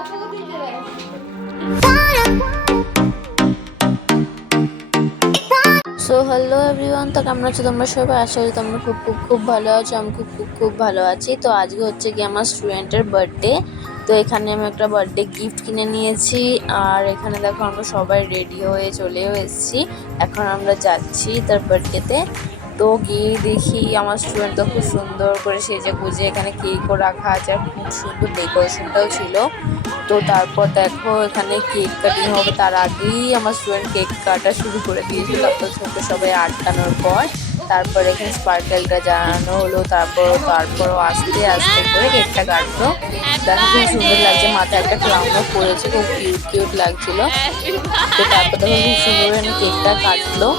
So hello everyone, তো কেমন আছো তোমরা সবাই? আশা করি তোমরা খুব খুব খুব ভালো আছো। আমি খুব খুব খুব ভালো আছি। তো আজকে হচ্ছে কি আমার স্টুডেন্টের বার্থডে। তো এখানে আমি একটা বার্থডে গিফট কিনে নিয়েছি। আর এখানে দেখো আমরা সবাই রেডি হয়ে চলেও এসেছি। এখন আমরা যাচ্ছি তার বার্থডেতে। তো গিয়ে দেখি আমার স্টুডেন্ট তো খুব সুন্দর করে সেজে গুজে, এখানে কেকও রাখা আছে আর খুব সুন্দর ডেকোরেশনটাও ছিল। তো তারপর দেখো এখানে কেক কাটিং হবে, তার আগেই আমার স্টুডেন্ট কেক কাটা শুরু করে দিয়েছে। তারপর ছোট সবাই আটকানোর পর তারপর এখানে স্পার্কেলটা জ্বালানো হলো। তারপরও আস্তে আস্তে করে কেকটা কাটলো। দেখো খুব সুন্দর লাগছে, মাথায় একটা ক্রাউনও পড়েছে, খুব কিউট কিউট লাগছিল। তো তারপর দেখো খুব সুন্দর করে কেকটা কাটলো।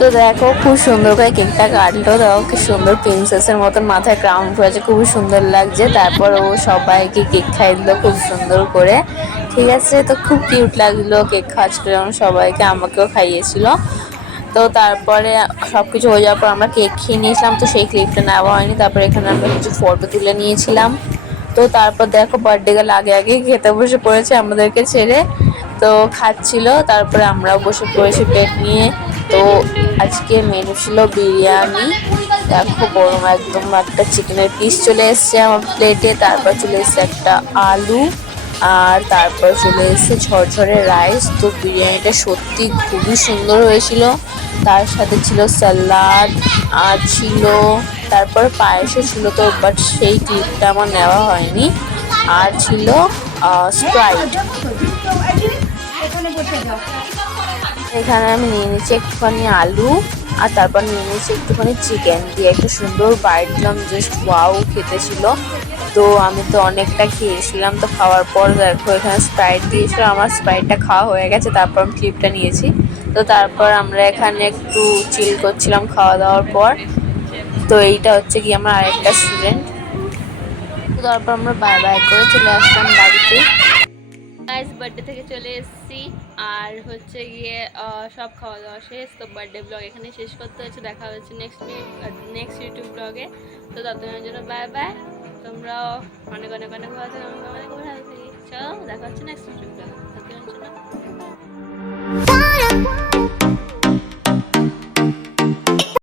তো দেখো খুব সুন্দর করে কেকটা কাটলো। দেখো কি সুন্দর প্রিন্সেসের মতন মাথায় ক্রাউন করেছে, খুবই সুন্দর লাগছে। তারপর ও সবাইকে কেক খাই দিল খুব সুন্দর করে, ঠিক আছে। তো খুব কিউট লাগলো কেক খাচ্ছিল যেমন সবাইকে, আমাকেও খাইয়েছিল। তো তারপরে সবকিছু হয়ে যাওয়ার পর আমরা কেক খেয়ে নিয়েছিলাম। তো সেই ক্লিপটা নেওয়া হয়নি। তারপরে এখানে আমরা কিছু ফটো তুলে নিয়েছিলাম। তো তারপর দেখো বার্থডে গার্ল আগে আগে খেতে বসে পড়েছে আমাদেরকে ছেড়ে, তো খাচ্ছিল। তারপরে আমরাও বসে পড়েছি প্লেট নিয়ে। তো আজকে মেনু ছিল বিরিয়ানি। দেখো গরম একদম একটা চিকেনের পিস চলে এসছে আমার প্লেটে। তারপর চলে এসছে একটা আলু, আর তারপর চলে এসেছে ঝরঝরে রাইস। তো বিরিয়ানিটা সত্যি খুবই সুন্দর হয়েছিল। তার সাথে ছিল স্যালাড আর ছিল তারপর পায়েসও ছিল, তো বাট সেই ক্লিপটা আমার নেওয়া হয়নি। আর ছিল স্প্রাইট। এখানে আমি নিয়ে নিচ্ছি একটুখানি আলু, আর তারপর নিয়ে নিয়েছি একটুখানি চিকেন দিয়ে একটা সুন্দর বাইট দিলাম। জাস্ট ওয়াও খেতে ছিল। তো আমি তো অনেকটা খেয়েছিলাম। তো খাওয়ার পর দেখো এখানে স্প্রাইট দিয়েছিল, আমার স্প্রাইটটা খাওয়া হয়ে গেছে। তারপর আমি ক্লিপটা নিয়েছি। তো তারপর আমরা এখানে একটু চিল করছিলাম খাওয়া দাওয়ার পর। তো এইটা হচ্ছে কি আমার আরেকটা স্টুডেন্ট। তো তারপর আমরা বাই বাই করে চলে আসলাম বাড়িতে। গাইস বার্থডে থেকে চলে এসেছি, আর হচ্ছে গিয়ে সব খাওয়া দাওয়া শেষ। তো বার্থডে ব্লগ এখানে শেষ করতে হচ্ছে। দেখা হচ্ছে নেক্সট ইউটিউব ব্লগে। তো ততক্ষণের জন্য বাই বাই। তোমরাও অনেক অনেক অনেক ভালো থাকো, অনেক ভালো থাকি। চলো দেখা হচ্ছে নেক্সট ইউটিউব ব্লগে।